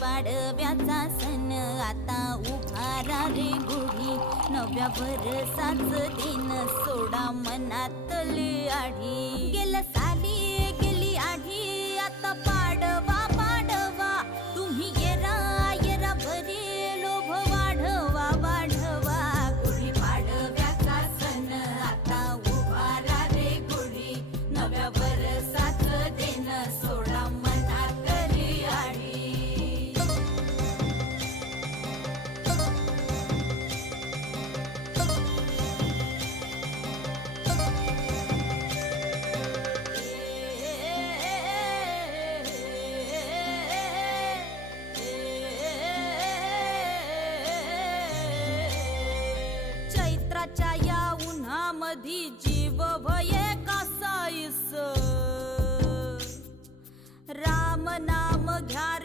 पाडव्याचा सण आता उभारा रे गुढी, नव्या वर्षाच दिन सोडा मनातली आढी. गेल्या साली गेली आढी, आता पाडवा पाडवा, तुम्ही येरा येरा बरी लोभ वाढवा वाढवा. गुढी पाडव्याचा सण आता उभारा रे गुढी, नव्या वर्षाच दिन सोडा मनातली आढी. चैत्राच्या या उन्हामधी जीव भये कासाईस, राम नाम घ्या